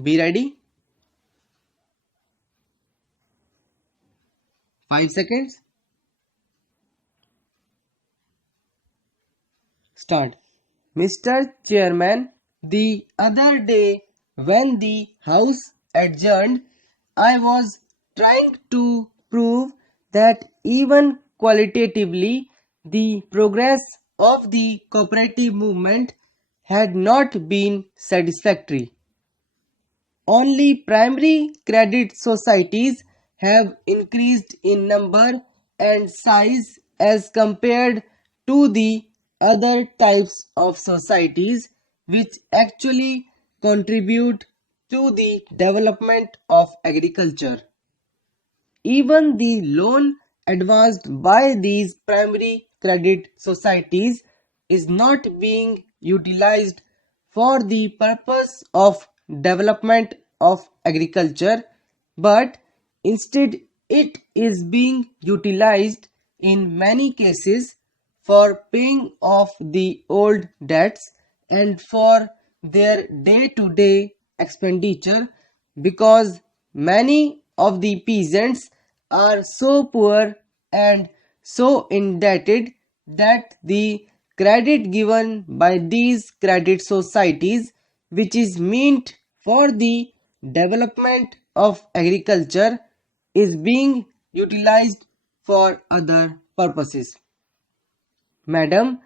Be ready. 5 seconds. Start. Mr. Chairman, the other day when the House adjourned, I was trying to prove that even qualitatively the progress of the cooperative movement had not been satisfactory. Only primary credit societies have increased in number and size as compared to the other types of societies which actually contribute to the development of agriculture. Even the loan advanced by these primary credit societies is not being utilized for the purpose of development of agriculture, but instead it is being utilized in many cases for paying off the old debts and for their day-to-day expenditure, because many of the peasants are so poor and so indebted that the credit given by these credit societies, which is meant for the development of agriculture, is being utilized for other purposes. Madam,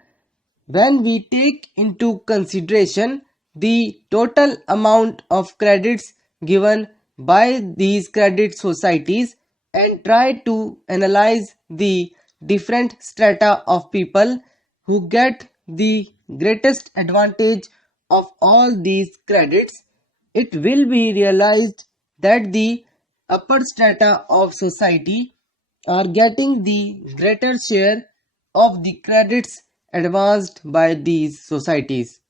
when we take into consideration the total amount of credits given by these credit societies and try to analyze the different strata of people who get the greatest advantage of all these credits, it will be realized that the upper strata of society are getting the greater share of the credits advanced by these societies.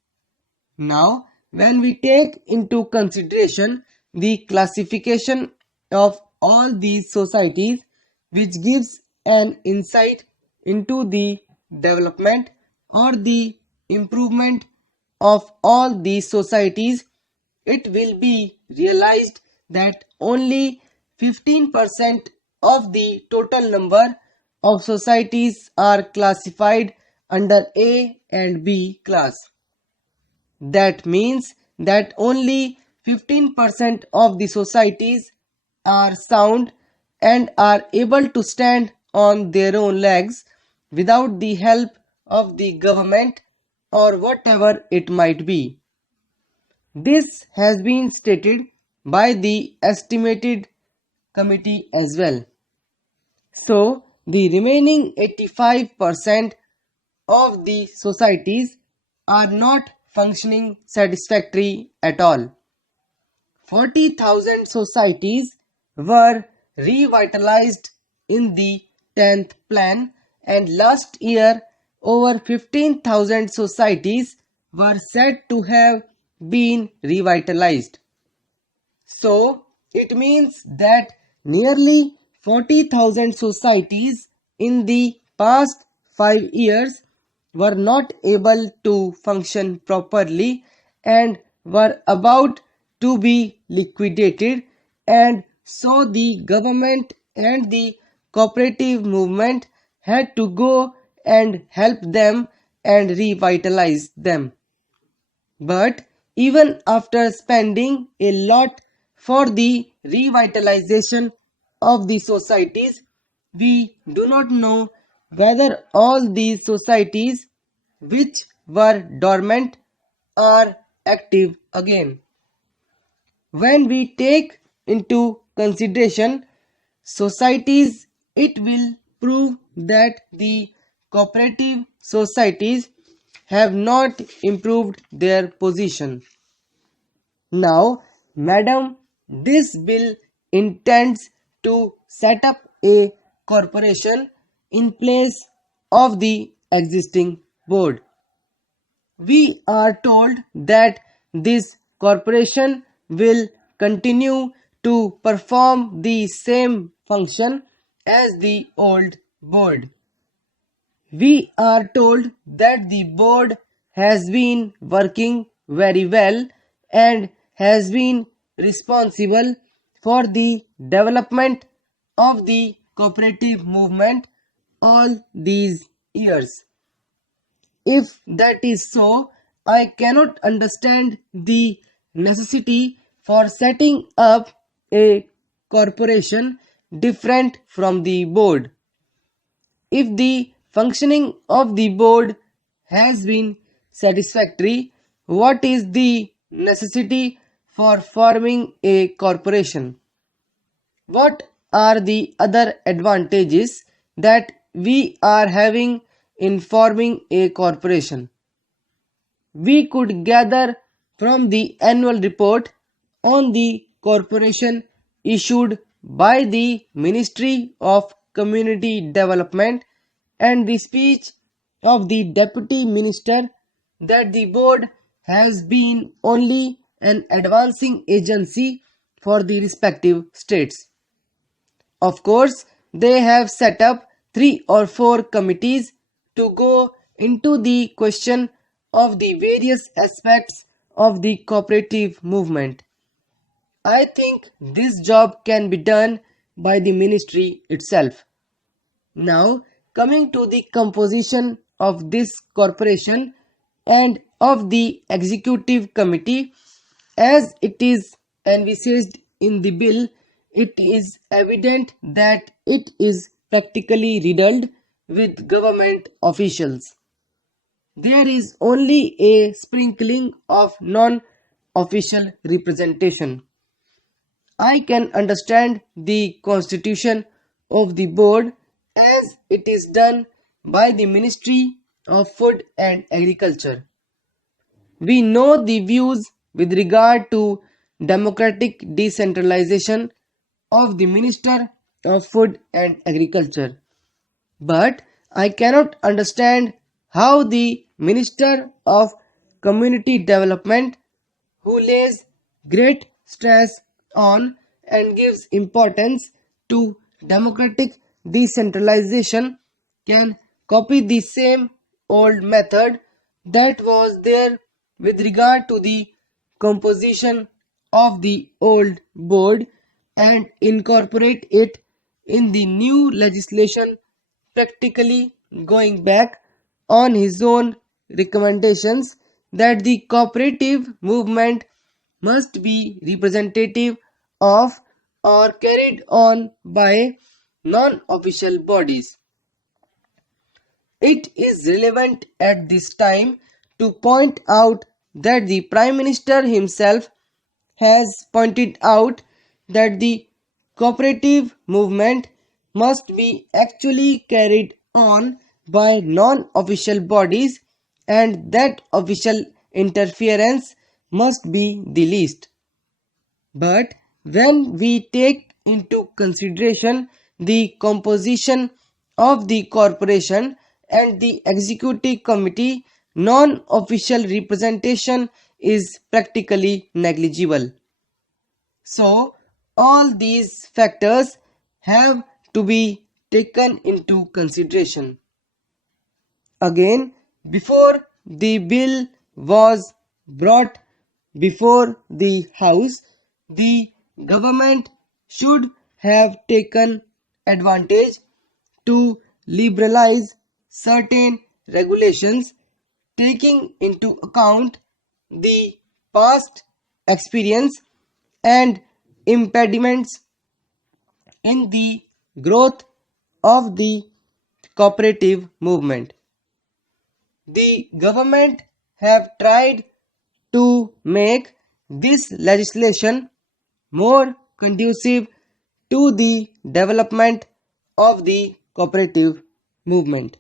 Now, when we take into consideration the classification of all these societies, which gives an insight into the development or the improvement of all these societies, it will be realized that only 15% of the total number of societies are classified under A and B class. That means that only 15% of the societies are sound and are able to stand on their own legs without the help of the government or whatever it might be. This has been stated by the estimated committee as well. So, the remaining 85% of the societies are not functioning satisfactory at all. 40,000 societies were revitalized in the 10th plan, and last year over 15,000 societies were said to have been revitalized. So, it means that nearly 40,000 societies in the past 5 years were not able to function properly and were about to be liquidated, and so the government and the cooperative movement had to go and help them and revitalize them. But even after spending a lot for the revitalization of the societies, we do not know whether all these societies which were dormant are active again. When we take into consideration societies, it will prove that the cooperative societies have not improved their position. Now, madam, this bill intends to set up a corporation in place of the existing board. We are told that this corporation will continue to perform the same function as the old board. We are told that the board has been working very well and has been responsible for the development of the cooperative movement all these years. If that is so, I cannot understand the necessity for setting up a corporation different from the board. If the functioning of the board has been satisfactory, what is the necessity for forming a corporation? What are the other advantages that we are having in forming a corporation? We could gather from the annual report on the corporation issued by the Ministry of Community Development and the speech of the Deputy Minister that the board has been only an advancing agency for the respective states. Of course, they have set up 3 or 4 committees to go into the question of the various aspects of the cooperative movement. I think this job can be done by the ministry itself. Now, coming to the composition of this corporation and of the executive committee, as it is envisaged in the bill, it is evident that it is practically riddled with government officials. There is only a sprinkling of non-official representation. I can understand the constitution of the board as it is done by the Ministry of Food and Agriculture. We know the views with regard to democratic decentralization of the Minister of Food and Agriculture. But I cannot understand how the Minister of Community Development, who lays great stress on and gives importance to democratic decentralization, can copy the same old method that was there with regard to the composition of the old board and incorporate it in the new legislation, practically going back on his own recommendations that the cooperative movement must be representative of or carried on by non-official bodies. It is relevant at this time to point out that the Prime Minister himself has pointed out that the cooperative movement must be actually carried on by non-official bodies and that official interference must be the least. But when we take into consideration the composition of the corporation and the executive committee, non-official representation is practically negligible. So, all these factors have to be taken into consideration. Again, before the bill was brought before the House, the government should have taken advantage to liberalize certain regulations, taking into account the past experience and impediments in the growth of the cooperative movement. The government have tried to make this legislation more conducive to the development of the cooperative movement.